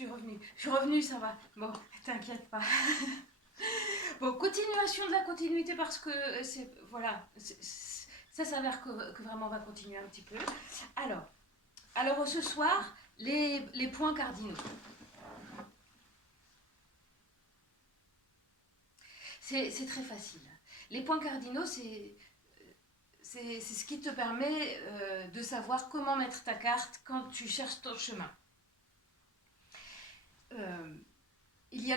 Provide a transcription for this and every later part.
Je suis revenue, ça va. Bon, t'inquiète pas. Bon, continuation de la continuité parce que c'est voilà, ça s'avère que vraiment on va continuer un petit peu. Alors ce soir, les points cardinaux. C'est très facile. Les points cardinaux, c'est ce qui te permet de savoir comment mettre ta carte quand tu cherches ton chemin. Il y a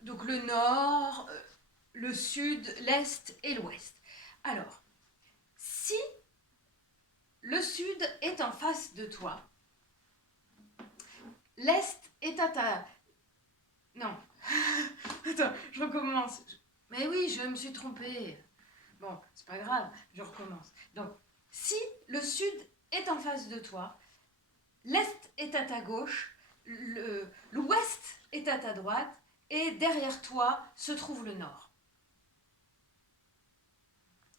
donc le nord, le sud, l'est et l'ouest. Alors, si le sud est en face de toi, l'est est à ta... Non. Attends, je recommence. Mais oui, je me suis trompée. Bon, c'est pas grave, je recommence. Donc, si le sud est en face de toi, l'est est à ta gauche, l'ouest est à ta droite, et derrière toi se trouve le nord.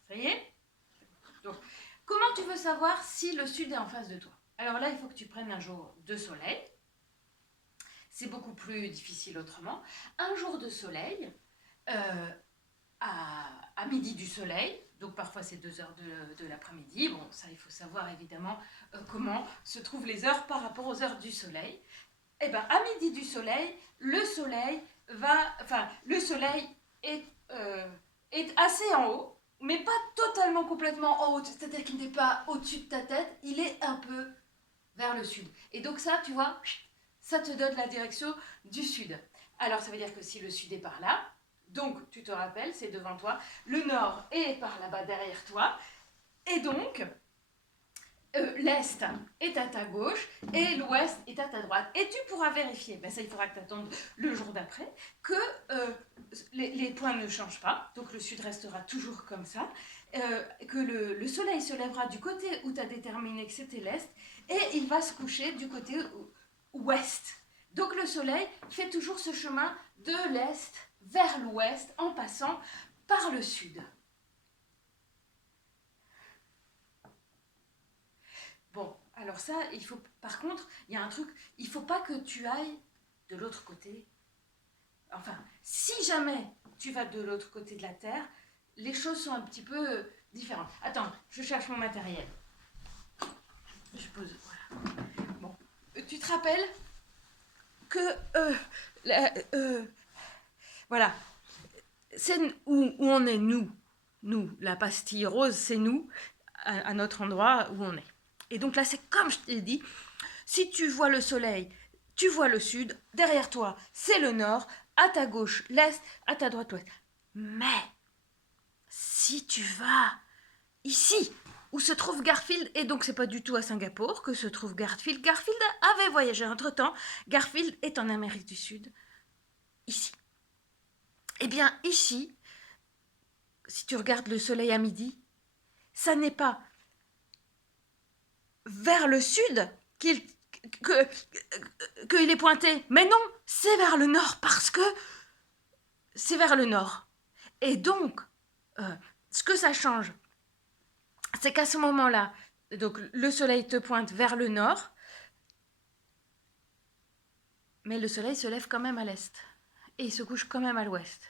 Ça y est? Donc, comment tu veux savoir si le sud est en face de toi? Alors là, il faut que tu prennes un jour de soleil. C'est beaucoup plus difficile autrement. Un jour de soleil, à midi du soleil, donc parfois c'est 2 heures de l'après-midi. Bon, ça, il faut savoir évidemment comment se trouvent les heures par rapport aux heures du soleil. Et bien, à midi du soleil, le soleil est assez en haut, mais pas totalement complètement en haut, c'est-à-dire qu'il n'est pas au-dessus de ta tête, il est un peu vers le sud. Et donc ça, tu vois, ça te donne la direction du sud. Alors ça veut dire que si le sud est par là, donc tu te rappelles, c'est devant toi, le nord est par là-bas derrière toi, et donc l'est est à ta gauche et l'ouest est à ta droite. Et tu pourras vérifier, ben ça il faudra que tu attendes le jour d'après, que les points ne changent pas, donc le sud restera toujours comme ça, que le soleil se lèvera du côté où tu as déterminé que c'était l'est, et il va se coucher du côté ouest. Donc le soleil fait toujours ce chemin de l'est vers l'ouest en passant par le sud. Bon, alors ça, il faut. Par contre, il y a un truc, il faut pas que tu ailles de l'autre côté. Enfin, si jamais tu vas de l'autre côté de la Terre, les choses sont un petit peu différentes. Attends, je cherche mon matériel. Je pose, voilà. Bon, tu te rappelles que voilà, c'est où on est nous, la pastille rose, c'est nous à notre endroit où on est. Et donc là, c'est comme je t'ai dit, si tu vois le soleil, tu vois le sud, derrière toi, c'est le nord, à ta gauche, l'est, à ta droite, l'ouest. Mais, si tu vas ici, où se trouve Garfield, et donc c'est pas du tout à Singapour que se trouve Garfield. Garfield avait voyagé entre-temps. Garfield est en Amérique du Sud, ici. Eh bien, ici, si tu regardes le soleil à midi, ça n'est pas vers le sud qu'il est pointé. Mais non, c'est vers le nord parce que c'est vers le nord. Et donc, ce que ça change, c'est qu'à ce moment-là, donc le soleil te pointe vers le nord, mais le soleil se lève quand même à l'est et il se couche quand même à l'ouest.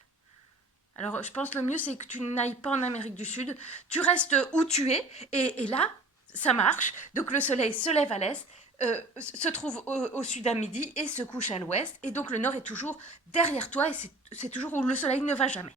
Alors, je pense que le mieux, c'est que tu n'ailles pas en Amérique du Sud. Tu restes où tu es et là, ça marche. Donc, le soleil se lève à l'est, se trouve au sud à midi et se couche à l'ouest. Et donc, le nord est toujours derrière toi et c'est toujours où le soleil ne va jamais.